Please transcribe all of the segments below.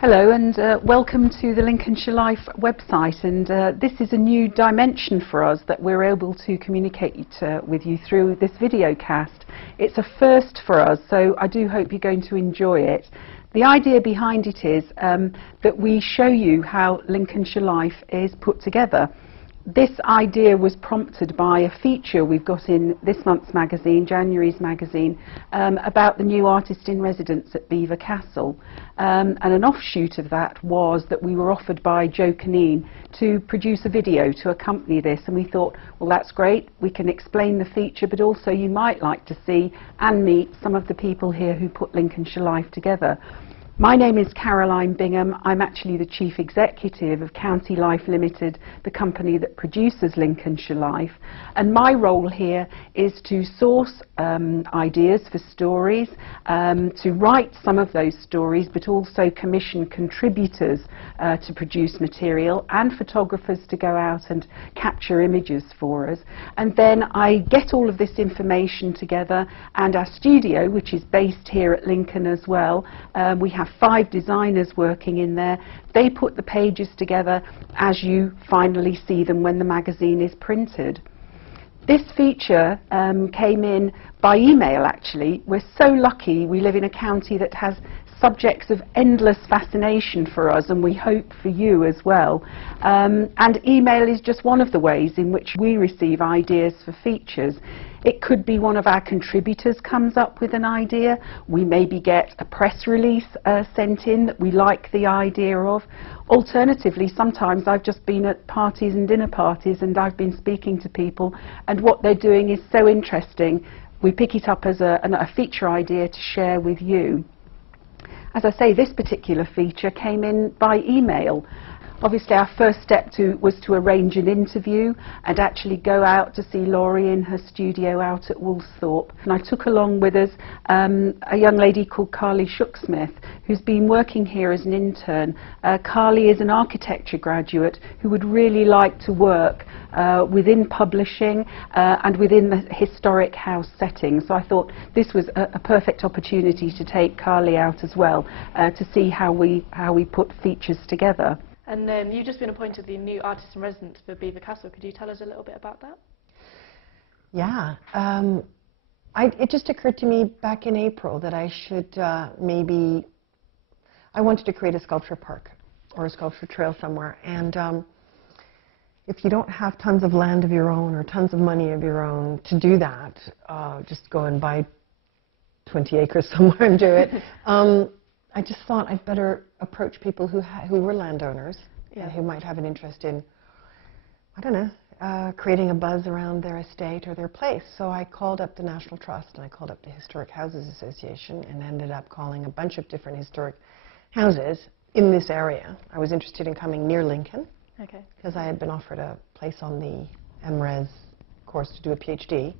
Hello and welcome to the Lincolnshire Life website, and this is a new dimension for us that we're able to communicate with you through this video cast. It's a first for us, so I do hope you're going to enjoy it. The idea behind it is that we show you how Lincolnshire Life is put together. This idea was prompted by a feature we've got in this month's magazine, January's magazine, about the new artist in residence at Belvoir Castle. And an offshoot of that was that we were offered by Joe Caneen to produce a video to accompany this, and we thought, well, that's great, we can explain the feature, but also you might like to see and meet some of the people here who put Lincolnshire Life together. My name is Caroline Bingham. I'm actually the Chief Executive of County Life Limited, the company that produces Lincolnshire Life. And my role here is to source ideas for stories, to write some of those stories, but also commission contributors to produce material and photographers to go out and capture images for us. And then I get all of this information together, and our studio, which is based here at Lincoln as well, we have 5 designers working in there. They put the pages together as you finally see them when the magazine is printed. This feature came in by email, actually. We're so lucky we live in a county that has subjects of endless fascination for us, and we hope for you as well. And email is just one of the ways in which we receive ideas for features. It could be one of our contributors comes up with an idea. We maybe get a press release sent in that we like the idea of. Alternatively, sometimes I've just been at parties and dinner parties and I've been speaking to people, and what they're doing is so interesting. We pick it up as a feature idea to share with you. As I say, this particular feature came in by email. Obviously, our first step was to arrange an interview and actually go out to see Laurie in her studio out at Woolsthorpe. And I took along with us a young lady called Carly Shooksmith, who's been working here as an intern. Carly is an architecture graduate who would really like to work within publishing and within the historic house setting. So I thought this was a perfect opportunity to take Carly out as well to see how we put features together. And you've just been appointed the new artist in residence for Belvoir Castle. Could you tell us a little bit about that? Yeah. It just occurred to me back in April that I should I wanted to create a sculpture park or a sculpture trail somewhere. And if you don't have tons of land of your own or tons of money of your own to do that, just go and buy 20 acres somewhere and do it. I just thought I'd better approach people who were landowners, yeah, and who might have an interest in, I don't know, creating a buzz around their estate or their place. So I called up the National Trust and I called up the Historic Houses Association and ended up calling a bunch of different historic houses in this area. I was interested in coming near Lincoln, okay, because I had been offered a place on the MRes course to do a PhD.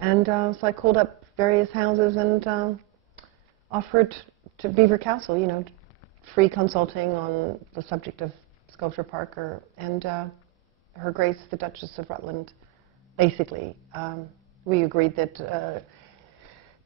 And so I called up various houses and offered to Belvoir Castle, you know, free consulting on the subject of Sculpture Park, and Her Grace the Duchess of Rutland. Basically, we agreed that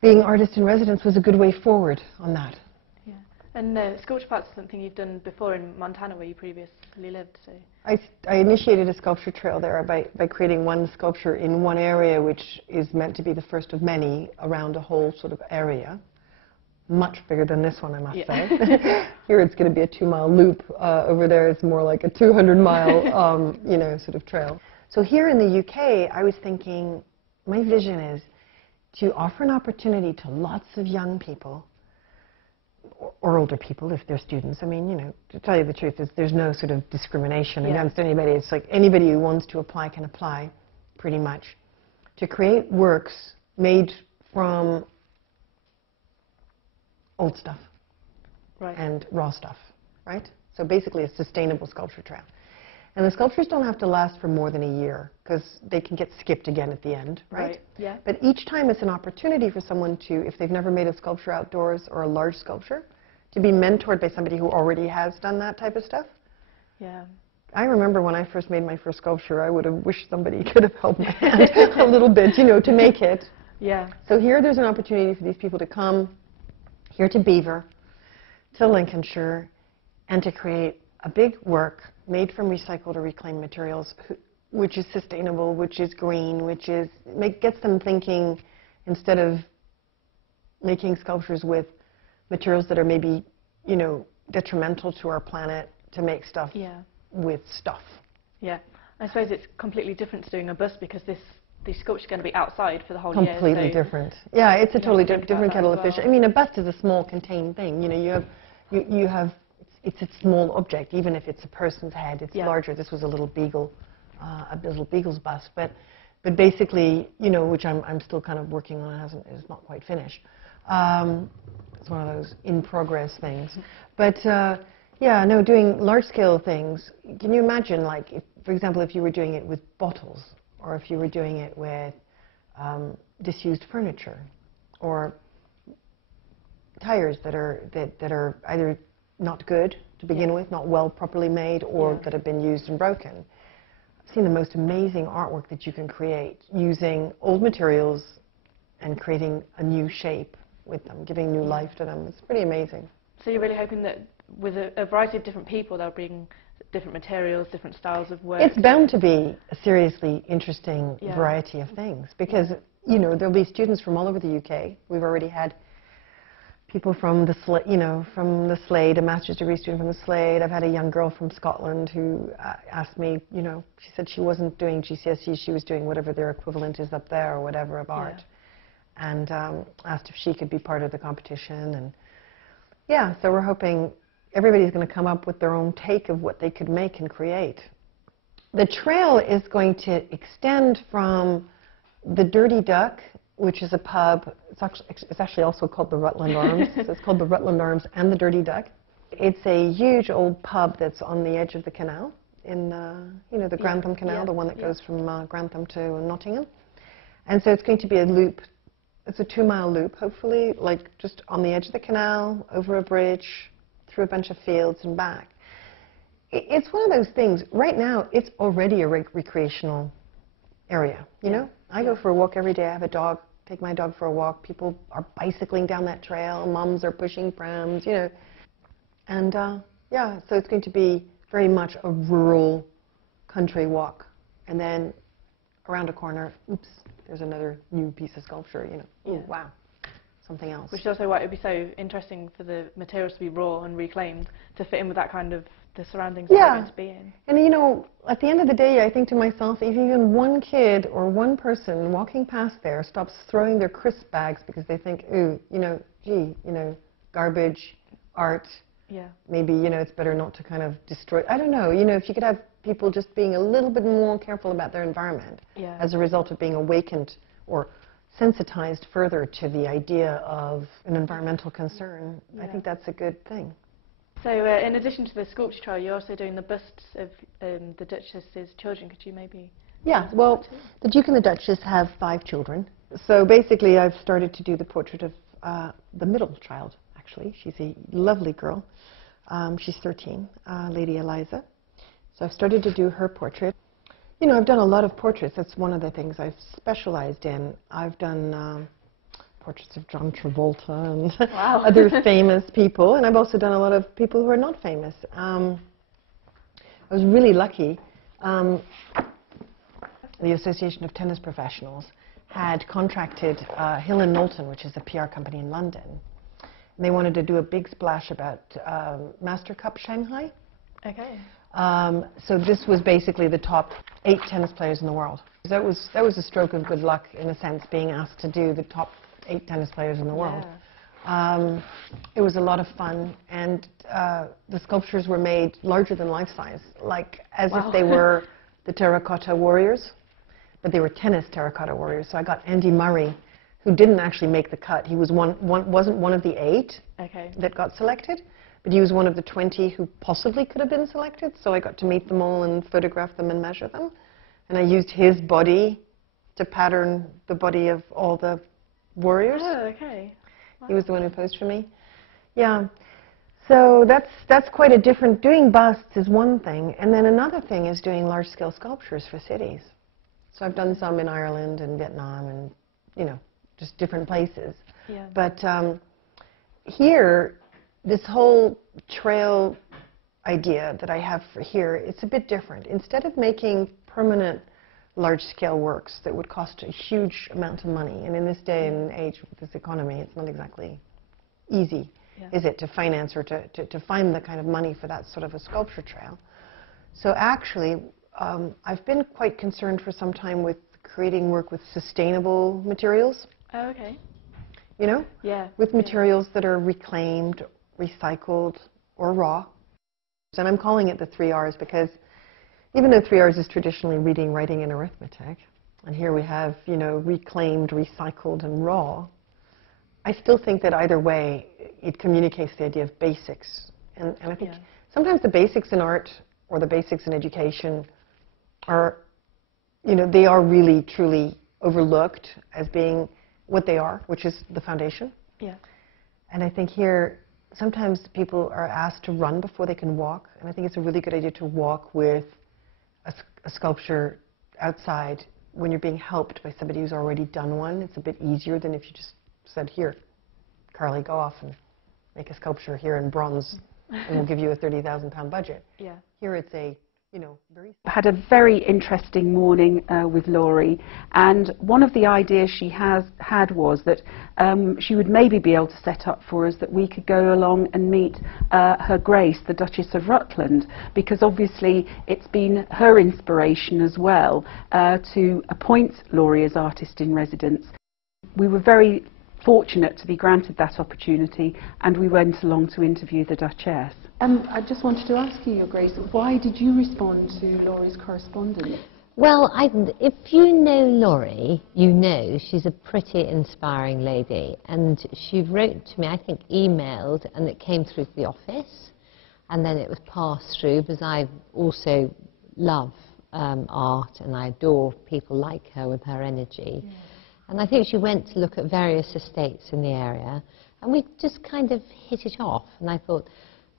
being artist in residence was a good way forward on that. Yeah, and Sculpture Park is something you've done before in Montana, where you previously lived. So I initiated a sculpture trail there by creating one sculpture in one area, which is meant to be the first of many around a whole sort of area. Much bigger than this one, I must say. Here it's going to be a 2-mile loop. Over there it's more like a 200-mile, you know, sort of trail. So here in the UK, I was thinking, my vision is to offer an opportunity to lots of young people, or older people if they're students. I mean, you know, to tell you the truth, there's no sort of discrimination, yeah, against anybody. It's like anybody who wants to apply can apply, pretty much, to create works made from old stuff, right, and raw stuff, right? So basically a sustainable sculpture trail. And the sculptures don't have to last for more than a year, because they can get skipped again at the end, right? Yeah. But each time it's an opportunity for someone to, if they've never made a sculpture outdoors or a large sculpture, to be mentored by somebody who already has done that type of stuff. Yeah. I remember when I first made my first sculpture, I would have wished somebody could have held my hand a little bit, you know, to make it. Yeah. So here there's an opportunity for these people to come here to Belvoir, to Lincolnshire, and to create a big work made from recycled or reclaimed materials, which is sustainable, which is green, which is gets them thinking, instead of making sculptures with materials that are maybe, you know, detrimental to our planet, to make stuff with stuff. Yeah, I suppose it's completely different to doing a bust, because these sculptures are going to be outside for the whole year. Completely different. Yeah, it's a totally different kettle of fish. I mean, a bust is a small contained thing. You know, you have it's a small object, even if it's a person's head. It's larger. This was a little beagle, a little beagle's bust, but basically, you know, which I'm still kind of working on. It's not quite finished. It's one of those in progress things. But yeah, no, doing large scale things. Can you imagine, like, if, for example, if you were doing it with bottles, or if you were doing it with disused furniture, or tires that are either not good to begin with, not well properly made, or that have been used and broken. I've seen the most amazing artwork that you can create using old materials and creating a new shape with them, giving new life to them. It's pretty amazing. So you're really hoping that with a variety of different people, they'll bring different materials, different styles of work? It's bound to be a seriously interesting variety of things, because you know, there'll be students from all over the UK. We've already had people from the Slade, a master's degree student from the Slade. I've had a young girl from Scotland who asked me, you know, she said she wasn't doing GCSE, she was doing whatever their equivalent is up there or whatever of art, and asked if she could be part of the competition. And yeah, so we're hoping everybody's going to come up with their own take of what they could make and create. The trail is going to extend from the Dirty Duck, which is a pub. It's actually also called the Rutland Arms. So it's called the Rutland Arms and the Dirty Duck. It's a huge old pub that's on the edge of the canal, in you know, the Grantham Canal, the one that goes from Grantham to Nottingham. And so it's going to be a loop. It's a 2-mile loop, hopefully, like just on the edge of the canal, over a bridge, through a bunch of fields and back. It's one of those things. Right now, it's already a recreational area. You know, I go for a walk every day. I have a dog. Take my dog for a walk. People are bicycling down that trail. Moms are pushing prams. You know, and yeah, so it's going to be very much a rural country walk. And then around a corner, oops, there's another new piece of sculpture. You know, ooh, wow. Something else. Which is also why it would be so interesting for the materials to be raw and reclaimed, to fit in with that kind of the surroundings that they're going to be in. And you know, at the end of the day, I think to myself, if even one kid or one person walking past there stops throwing their crisp bags because they think, ooh, you know, gee, you know, garbage, art, maybe, you know, it's better not to kind of destroy. I don't know, you know, if you could have people just being a little bit more careful about their environment as a result of being awakened or sensitized further to the idea of an environmental concern, I think that's a good thing. So in addition to the sculpture trial, you're also doing the busts of the Duchess's children. Could you maybe... Yeah, well, the Duke and the Duchess have 5 children. So basically I've started to do the portrait of the middle child, actually. She's a lovely girl. She's 13, Lady Eliza. So I've started to do her portrait. You know, I've done a lot of portraits. That's one of the things I've specialized in. I've done portraits of John Travolta and other famous people, and I've also done a lot of people who are not famous. I was really lucky. The Association of Tennis Professionals had contracted Hill & Knowlton, which is a PR company in London. And they wanted to do a big splash about Master Cup Shanghai. Okay. So this was basically the top 8 tennis players in the world. That was a stroke of good luck, in a sense, being asked to do the top 8 tennis players in the world. It was a lot of fun, and the sculptures were made larger than life size, like as if they were the terracotta warriors, but they were tennis terracotta warriors. So I got Andy Murray, who didn't actually make the cut. He was wasn't one of the 8 that got selected. But he was one of the 20 who possibly could have been selected, so I got to meet them all and photograph them and measure them. And I used his body to pattern the body of all the warriors. Oh, okay. Wow. He was the one who posed for me. Yeah. So that's quite a different... Doing busts is one thing, and then another thing is doing large-scale sculptures for cities. So I've done some in Ireland and Vietnam and, you know, just different places. Yeah. But here... This whole trail idea that I have for here, it's a bit different. Instead of making permanent large-scale works that would cost a huge amount of money, and in this day and age with this economy, it's not exactly easy, is it, to finance or to find the kind of money for that sort of a sculpture trail. So actually, I've been quite concerned for some time with creating work with sustainable materials. Oh, okay. You know? Yeah. With materials that are reclaimed, recycled, or raw. And I'm calling it the 3 R's because even though 3 R's is traditionally reading, writing, and arithmetic, and here we have, you know, reclaimed, recycled, and raw, I still think that either way, it communicates the idea of basics. And I think sometimes the basics in art or the basics in education are, you know, they are really, truly overlooked as being what they are, which is the foundation. Yeah. And I think here, sometimes people are asked to run before they can walk, and I think it's a really good idea to walk with a sculpture outside when you're being helped by somebody who's already done one. It's a bit easier than if you just said, here, Carly, go off and make a sculpture here in bronze, and we'll give you a £30,000 budget. Yeah. Here it's a, you know, very... Had a very interesting morning with Laurie, and one of the ideas she had was that she would maybe be able to set up for us that we could go along and meet Her Grace, the Duchess of Rutland, because obviously it's been her inspiration as well to appoint Laurie as artist in residence. We were very fortunate to be granted that opportunity, and we went along to interview the Duchess. I just wanted to ask you, Your Grace, why did you respond to Laurie's correspondence? Well, if you know Laurie, you know she's a pretty inspiring lady, and she wrote to me, I think emailed, and it came through to the office, and then it was passed through, because I also love art, and I adore people like her with her energy. Yeah. And I think she went to look at various estates in the area, and we just kind of hit it off. And I thought,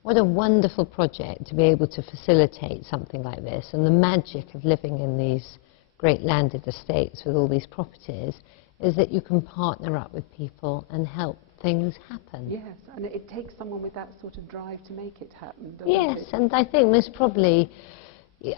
what a wonderful project to be able to facilitate something like this. And the magic of living in these great landed estates with all these properties is that you can partner up with people and help things happen. Yes, and it takes someone with that sort of drive to make it happen, doesn't it? Yes, and I think there's probably,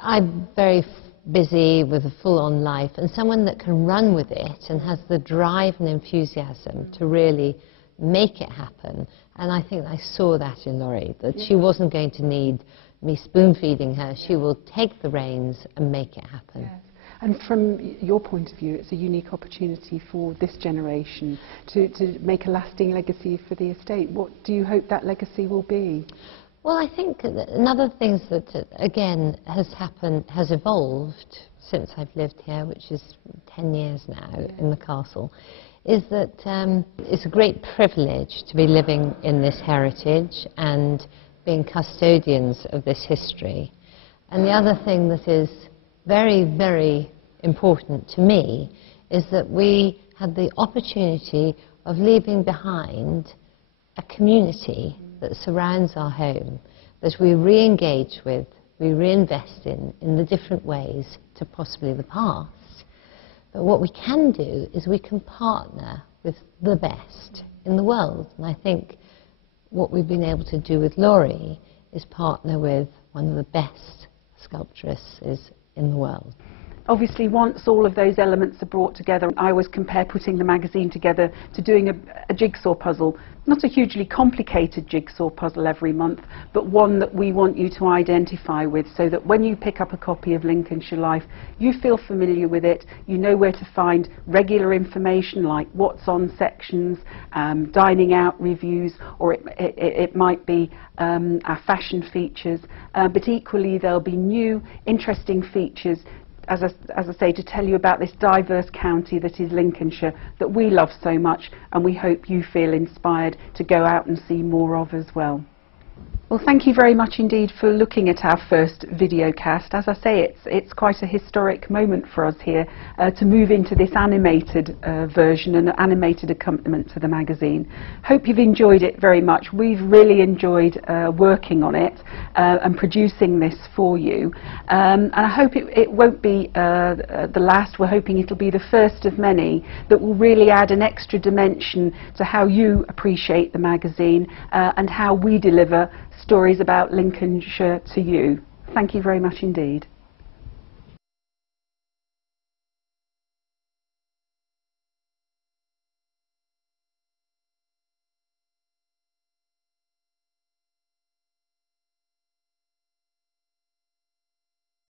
I'm very busy with a full-on life, and someone that can run with it and has the drive and enthusiasm to really make it happen. And I think I saw that in Laurie, that she wasn't going to need me spoon-feeding her. She will take the reins and make it happen. Yes. And from your point of view, it's a unique opportunity for this generation to make a lasting legacy for the estate. What do you hope that legacy will be? Well, I think another thing that, again, has evolved since I've lived here, which is 10 years now in the castle, is that it's a great privilege to be living in this heritage and being custodians of this history. And the other thing that is very, very important to me is that we had the opportunity of leaving behind a community that surrounds our home, that we re-engage with, we reinvest in the different ways to possibly the past. But what we can do is we can partner with the best in the world. And I think what we've been able to do with Laurie is partner with one of the best sculptresses in the world. Obviously, once all of those elements are brought together, I always compare putting the magazine together to doing a jigsaw puzzle. Not a hugely complicated jigsaw puzzle every month, but one that we want you to identify with, so that when you pick up a copy of Lincolnshire Life, you feel familiar with it, you know where to find regular information like what's on sections, dining out reviews, or it might be our fashion features, but equally there'll be new, interesting features, as I say, to tell you about this diverse county that is Lincolnshire, that we love so much, and we hope you feel inspired to go out and see more of as well. Well, thank you very much indeed for looking at our first video cast. As I say, it's quite a historic moment for us here to move into this animated version and animated accompaniment to the magazine. Hope you've enjoyed it very much. We've really enjoyed working on it and producing this for you. And I hope it won't be the last. We're hoping it'll be the first of many that will really add an extra dimension to how you appreciate the magazine and how we deliver stories about Lincolnshire to you. Thank you very much indeed.